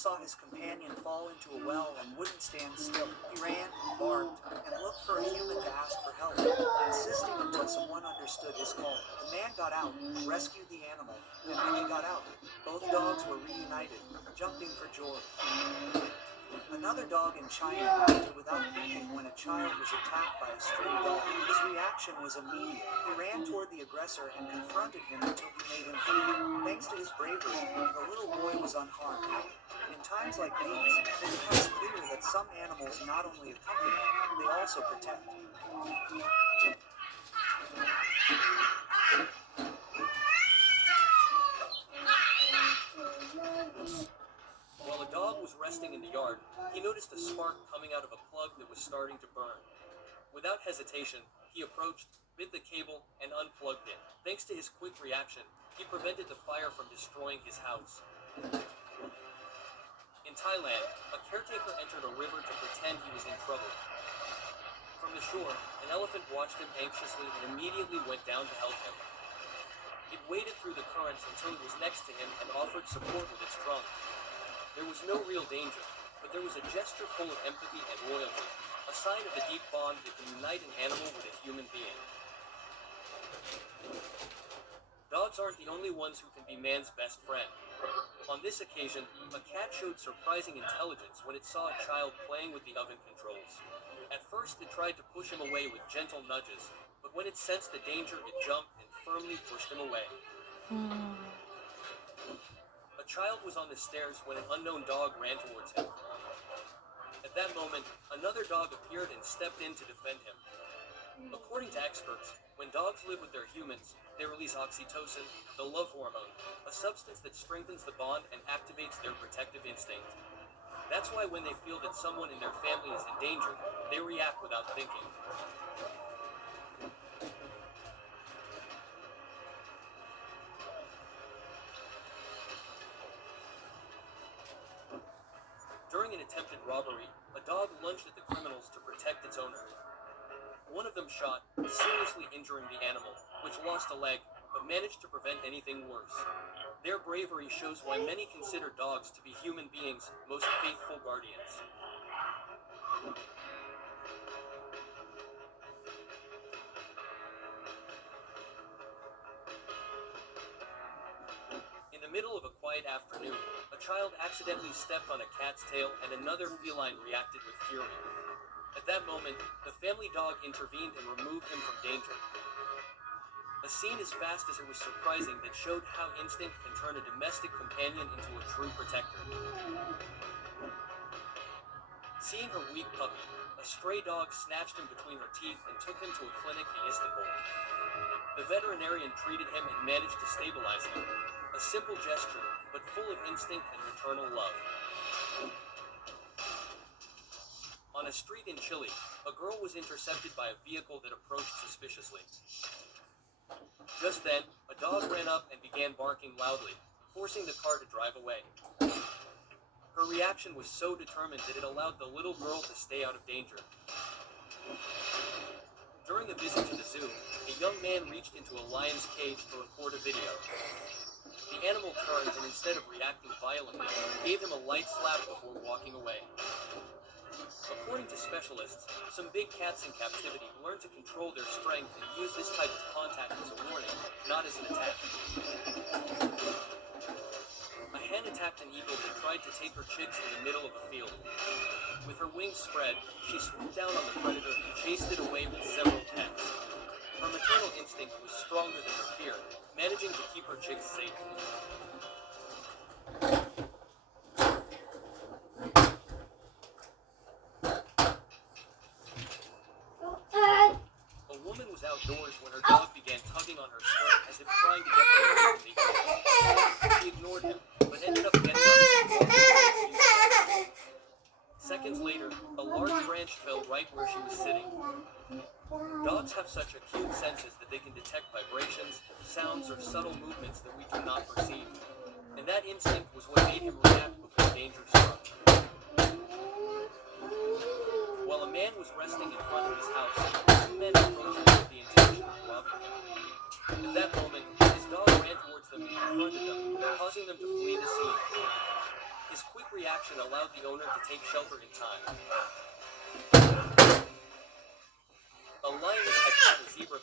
saw his companion fall into a well and wouldn't stand still. He ran, barked, and looked for a human to ask for help, insisting until someone understood his call. The man got out, rescued the animal, and when he got out, both dogs were reunited, jumping for joy. Another dog in China acted without thinking when a child was attacked by a stray dog. His reaction was immediate. He ran toward the aggressor and confronted him until he made him flee. Thanks to his bravery, the little boy was unharmed. In times like these, it becomes clear that some animals not only accompany, they also protect. While a dog was resting in the yard, he noticed a spark coming out of a plug that was starting to burn. Without hesitation, he approached, bit the cable, and unplugged it. Thanks to his quick reaction, he prevented the fire from destroying his house. In Thailand, a caretaker entered a river to pretend he was in trouble. From the shore, an elephant watched him anxiously and immediately went down to help him. It waded through the currents until it was next to him and offered support with its trunk. There was no real danger, but there was a gesture full of empathy and loyalty, a sign of the deep bond that can unite an animal with a human being. Dogs aren't the only ones who can be man's best friend. On this occasion, a cat showed surprising intelligence when it saw a child playing with the oven controls. At first, it tried to push him away with gentle nudges, but when it sensed the danger, it jumped and firmly pushed him away. A child was on the stairs when an unknown dog ran towards him. At that moment, another dog appeared and stepped in to defend him. According to experts, when dogs live with their humans, they release oxytocin, the love hormone, a substance that strengthens the bond and activates their protective instinct. That's why when they feel that someone in their family is in danger, they react without thinking. During an attempted robbery, a dog lunged at the criminals to protect its owner. One of them shot, seriously injuring the animal, which lost a leg, but managed to prevent anything worse. Their bravery shows why many consider dogs to be human beings' most faithful guardians. In the middle of a quiet afternoon, a child accidentally stepped on a cat's tail and another feline reacted with fury. At that moment, the family dog intervened and removed him from danger. A scene as fast as it was surprising that showed how instinct can turn a domestic companion into a true protector. Seeing her weak puppy, a stray dog snatched him between her teeth and took him to a clinic in Istanbul. The veterinarian treated him and managed to stabilize him. A simple gesture, but full of instinct and maternal love. On a street in Chile, a girl was intercepted by a vehicle that approached suspiciously. Just then, a dog ran up and began barking loudly, forcing the car to drive away. Her reaction was so determined that it allowed the little girl to stay out of danger. During a visit to the zoo, a young man reached into a lion's cage to record a video. The animal turned and instead of reacting violently, gave him a light slap before walking away. According to specialists, some big cats in captivity learn to control their strength and use this type of contact as a warning, not as an attack. A hen attacked an eagle that tried to take her chicks in the middle of a field. With her wings spread, she swooped down on the predator and chased it away with several pecks. Her maternal instinct was stronger than her fear, managing to keep her chicks safe. A woman was outdoors when her dog began tugging on her skirt as if trying to get her away from the eagle. She ignored him, but ended up getting up and walking away. Seconds later, a large branch fell right where she was sitting. Dogs have such acute senses that they can detect vibrations, sounds, or subtle movements that we do not perceive. And that instinct was what made him react before danger struck. While a man was resting in front of his house, two men approached him with the intention of robbing him. At that moment, his dog ran towards them and confronted them, causing them to flee the scene. His quick reaction action allowed the owner to take shelter in time.